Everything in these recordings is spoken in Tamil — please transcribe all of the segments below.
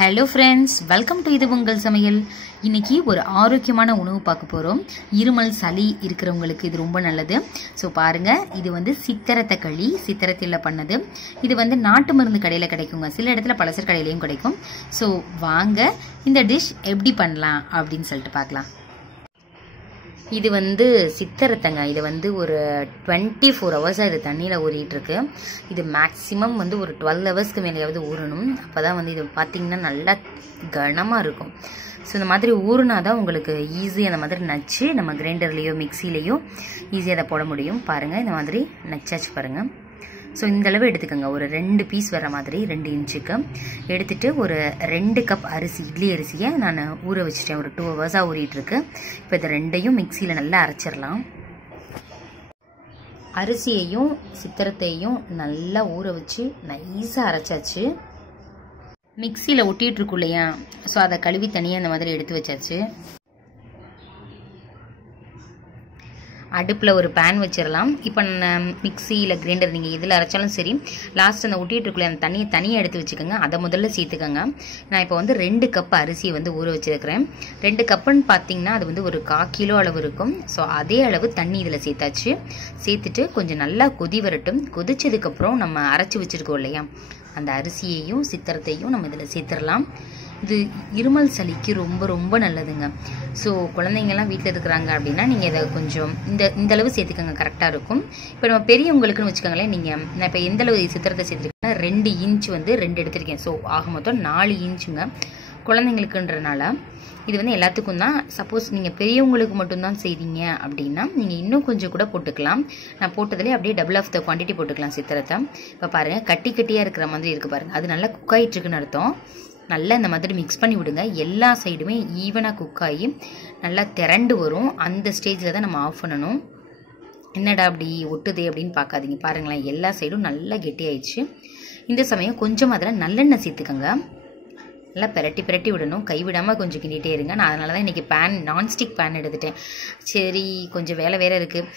ஹலோ ஃப்ரெண்ட்ஸ், வெல்கம் டு இது உங்கள் சமையல். இன்னைக்கு ஒரு ஆரோக்கியமான உணவு பார்க்க போகிறோம். இருமல் சளி இருக்கிறவங்களுக்கு இது ரொம்ப நல்லது. ஸோ பாருங்கள், இது சித்திரத்தை களி, சித்திரத்தில் பண்ணது. இது நாட்டு மருந்து கடையில் கிடைக்குங்க, சில இடத்துல பலசர கடையிலையும் கிடைக்கும். ஸோ வாங்க இந்த டிஷ் எப்படி பண்ணலாம் அப்படின்னு சொல்லிட்டு பார்க்கலாம். இது சித்திரத்தைங்க. இது ஒரு 24 ஹவர்ஸாக இது தண்ணியில் ஊறிட்டு இருக்கு. இது மேக்ஸிமம் ஒரு 12 ஹவர்ஸ்க்கு மேலேயாவது ஊறணும். அப்போ தான் இது பார்த்தீங்கன்னா நல்லா கனமாக இருக்கும். ஸோ இந்த மாதிரி ஊறுனாதான் உங்களுக்கு ஈஸியாக அந்த மாதிரி நச்சு நம்ம கிரைண்டர்லேயோ மிக்சிலேயோ ஈஸியாக அதை போட முடியும். பாருங்கள், இந்த மாதிரி நச்சாச்சு பாருங்கள். ஸோ இந்தளவு எடுத்துக்கோங்க. ஒரு 2 பீஸ் வர மாதிரி 2 இன்ச்சுக்கு எடுத்துகிட்டு ஒரு 2 கப் அரிசி, இட்லி அரிசியை நான் ஊற வச்சுட்டேன். ஒரு 2 ஹவர்ஸாக ஊறிட்டுருக்கு. இப்போ இதை ரெண்டையும் மிக்சியில் நல்லா அரைச்சிடலாம். அரிசியையும் சித்திரத்தையும் நல்லா ஊற வச்சு நைஸாக அரைச்சாச்சு. மிக்சியில் ஒட்டிகிட்டு இருக்கும் இல்லையா, ஸோ அதை கழுவி தனியாக இந்த மாதிரி எடுத்து வச்சாச்சு. அடுப்பில் ஒரு பேன் வச்சிடலாம். இப்போ மிக்சியில் கிரைண்டர் நீங்கள் எதில் அரைச்சாலும் சரி, லாஸ்ட் அந்த ஒட்டிகிட்டு இருக்குள்ள அந்த தண்ணியை தனியாக எடுத்து வச்சுக்கோங்க. அதை முதல்ல சேர்த்துக்கோங்க. நான் இப்போ 2 கப் அரிசியை ஊற வச்சுருக்கிறேன். 2 கப்புன்னு பார்த்தீங்கன்னா அது ஒரு 1/4 கிலோ அளவு இருக்கும். ஸோ அதே அளவு தண்ணி இதில் சேர்த்தாச்சு. சேர்த்துட்டு கொஞ்சம் நல்லா கொதி வரட்டும். கொதிச்சதுக்கப்புறம் நம்ம அரைச்சி வச்சுருக்கோம் இல்லையா, அந்த அரிசியையும் சித்திரத்தையும் நம்ம இதில் சேர்த்துடலாம். இது இருமல் சளிக்கு ரொம்ப ரொம்ப நல்லதுங்க. ஸோ குழந்தைங்கள்லாம் வீட்டில் இருக்கிறாங்க அப்படின்னா நீங்கள் இதை கொஞ்சம் இந்த அளவு சேர்த்துக்கோங்க, கரெக்டாக இருக்கும். இப்போ நம்ம பெரியவங்களுக்குன்னு வச்சுக்கோங்களேன், நான் இப்போ எந்த அளவு சித்திரத்தை சேர்த்துருக்கேன்னா 2 இன்ச் 2 எடுத்திருக்கேன். ஸோ ஆக மொத்தம் 4 இன்ச்சுங்க குழந்தைங்களுக்குன்றனால. இது எல்லாத்துக்கும் தான். சப்போஸ் நீங்கள் பெரியவங்களுக்கு மட்டும்தான் செய்றீங்க அப்படின்னா நீங்கள் இன்னும் கொஞ்சம் கூட போட்டுக்கலாம். நான் போட்டதுலேயே அப்படியே டபுள் ஆஃப் த குவான்டிட்டி போட்டுக்கலாம் சித்திரத்தை. இப்போ பாருங்கள், கட்டி கட்டியாக இருக்கிற மாதிரி இருக்குது பாருங்கள். அது நல்லா குக் ஆகிட்டுருக்குன்னு அர்த்தம். நல்லா இந்த மாதிரி மிக்ஸ் பண்ணி விடுங்க. எல்லா சைடுமே ஈவனாக குக் ஆகி நல்லா திரண்டு வரும். அந்த ஸ்டேஜில் தான் நம்ம ஆஃப் பண்ணணும். என்னடா அப்படி ஒட்டுதே அப்படின்னு பார்க்காதீங்க. பாருங்களேன், எல்லா சைடும் நல்லா கெட்டியாயிடுச்சு. இந்த சமயம் கொஞ்சம் அதில் நல்லெண்ணெய் சேர்த்துக்கோங்க. நல்லா பிரட்டி பிரட்டி விடணும். கைவிடாமல் கொஞ்சம் கிண்டிகிட்டே இருங்க. நான் அதனால தான் இன்றைக்கி நான்ஸ்டிக் பேன் எடுத்துட்டேன். சரி, கொஞ்சம் வேலை வேறு இருக்குது,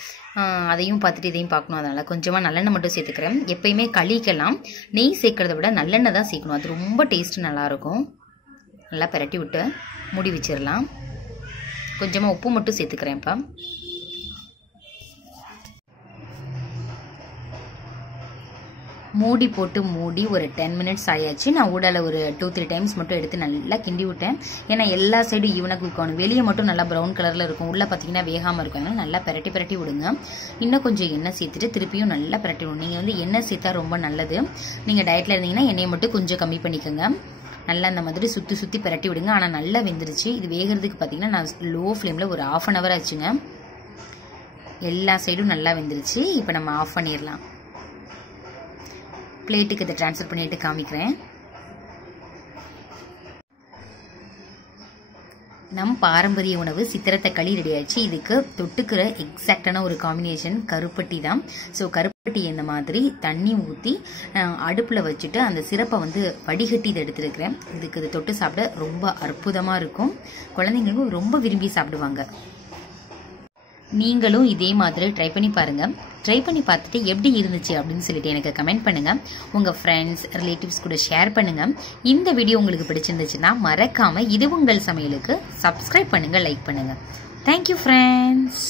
அதையும் பார்த்துட்டு இதையும் பார்க்கணும். அதனால் கொஞ்சமாக நல்லெண்ணெய் மட்டும் சேர்த்துக்கிறேன். எப்பயுமே களிக்கெல்லாம் நெய் சேர்க்கறத விட நல்லெண்ணெய் தான் சேர்க்கணும். அது ரொம்ப டேஸ்ட்டு நல்லாயிருக்கும். நல்லா பிரட்டி விட்டு மூடி வச்சிடலாம். கொஞ்சமாக உப்பு மட்டும் சேர்த்துக்கிறேன். இப்போ மூடி போட்டு மூடி ஒரு 10 மினிட்ஸ் ஆயாச்சு. நான் ஊடால ஒரு 2-3 டைம்ஸ் மட்டும் எடுத்து நல்லா கிண்டி விட்டேன். ஏன்னா எல்லா சைடும் ஈவனாக குக் ஆகணும். வெளியே மட்டும் நல்லா ப்ரௌன் கலரில் இருக்கும், உள்ளே பார்த்தீங்கன்னா வேகாமல் இருக்கும். அதனால் நல்லா பிரட்டி பிரட்டி விடுங்க. இன்னும் கொஞ்சம் எண்ணெய் சேர்த்துட்டு திருப்பியும் நல்லா பிரட்டி விடணும். நீங்கள் எண்ணெய் சேர்த்தா ரொம்ப நல்லது. நீங்கள் டயட்டில் இருந்தீங்கன்னா எண்ணெயை மட்டும் கொஞ்சம் கம்மி பண்ணிக்கோங்க. நல்லா இந்த மாதிரி சுற்றி சுற்றி பிரட்டி விடுங்க. ஆனால் நல்லா வெந்துருச்சு. இது வேகிறதுக்கு பார்த்தீங்கன்னா நான் லோ ஃப்ளேமில் ஒரு 1/2 hour ஆச்சுங்க. எல்லா சைடும் நல்லா வெந்துருச்சு. இப்போ நம்ம ஆஃப் பண்ணிடலாம். பிளேட்டுக்கு இதை ட்ரான்ஸ்ஃபர் பண்ணிட்டு காமிக்கிறேன். நம் பாரம்பரிய உணவு சித்திரத்தை களி ரெடி ஆயிடுச்சு. இதுக்கு தொட்டுக்கிற எக்ஸாக்டான ஒரு காம்பினேஷன் கருப்பட்டி தான். ஸோ கருப்பட்டி இந்த மாதிரி தண்ணி ஊற்றி அடுப்பில் வச்சுட்டு அந்த சிரப்பை வடிகட்டி இதை எடுத்துருக்கிறேன். இதுக்கு இது தொட்டு சாப்பிட ரொம்ப அற்புதமாக இருக்கும். குழந்தைங்களுக்கும் ரொம்ப விரும்பி சாப்பிடுவாங்க. நீங்களும் இதே மாதிரி ட்ரை பண்ணி பாருங்க. ட்ரை பண்ணி பார்த்துட்டு எப்படி இருந்துச்சு அப்படின்னு சொல்லிட்டு எனக்கு கமெண்ட் பண்ணுங்க. உங்க ஃப்ரெண்ட்ஸ் ரிலேட்டிவ்ஸ் கூட ஷேர் பண்ணுங்க. இந்த வீடியோ உங்களுக்கு பிடிச்சிருந்துச்சுன்னா மறக்காம இது உங்கள் சமையலுக்கு சப்ஸ்கிரைப் பண்ணுங்க, லைக் பண்ணுங்க. Thank you friends.